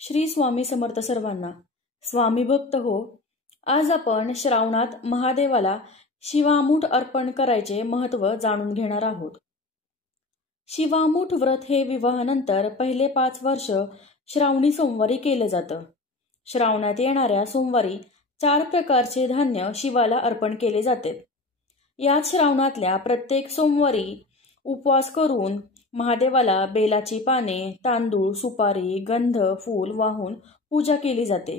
श्री स्वामी समर्थ सर्वांना। स्वामी भक्त हो, आज आपण श्रावणात महादेवाला शिवामूठ अर्पण करायचे महत्त्व जाणून घेणार आहोत। शिवामूठ व्रत हे विवाहानंतर पहिले 5 वर्ष श्रावणी सोमवारी केले जातं। श्रावणात येणाऱ्या सोमवारी 4 प्रकारचे धान्य शिवाला अर्पण केले जाते। याच श्रावणातल्या प्रत्येक सोमवारी उपवास करून महादेवाला बेलाची पाने, तांदूळ, सुपारी, गंध, फूल वाहून पूजा केली जाते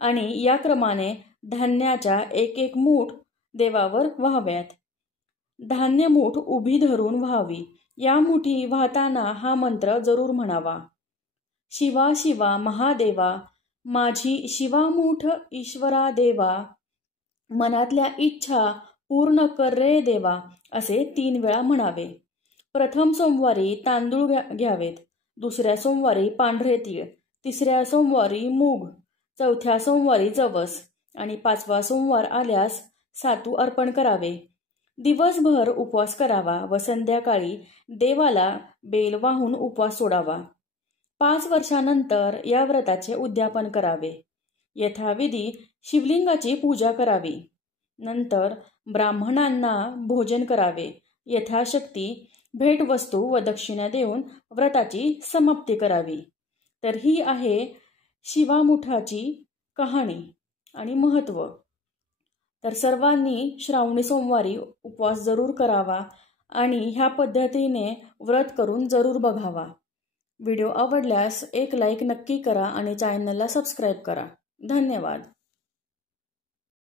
आणि या क्रमाने धान्याच्या एक मूठ देवावर व्हाव्यात। धान्य मूठ उभी धरून व्हावी। या मुठी वाहताना हा मंत्र जरूर म्हणावा। शिवा शिवा महादेवा, माझी शिवामूठ ईश्वरा देवा, मनातल्या इच्छा पूर्ण कर रे देवा, असे 3 वेळा म्हणावे। प्रथम सोमवारी तांदूळ घ्यावेत, दुसऱ्या सोमवारी पांढरे तीळ, तिसऱ्या सोमवारी मूग, चौथ्या सोमवारी जवस आणि 5वा सोमवार आल्यास सातू अर्पण करावे। दिवसभर उपवास करावा व संध्याकाळी देवाला बेल वाहून उपवास सोडावा। 5 वर्षानंतर या व्रताचे उद्यापन करावे। यथाविधी शिवलिंगाची पूजा करावी। नंतर ब्राह्मणांना भोजन करावे। यथाशक्ती भेटवस्तू व दक्षिणा देऊन व्रताची समाप्ती करावी। तर ही आहे शिवामुठाची कहाणी आणि महत्त्व। तर सर्वांनी श्रावणी सोमवारी उपवास जरूर करावा आणि ह्या पद्धतीने व्रत करून जरूर बघावा। व्हिडिओ आवडल्यास एक लाईक नक्की करा आणि चॅनलला सबस्क्राईब करा। धन्यवाद।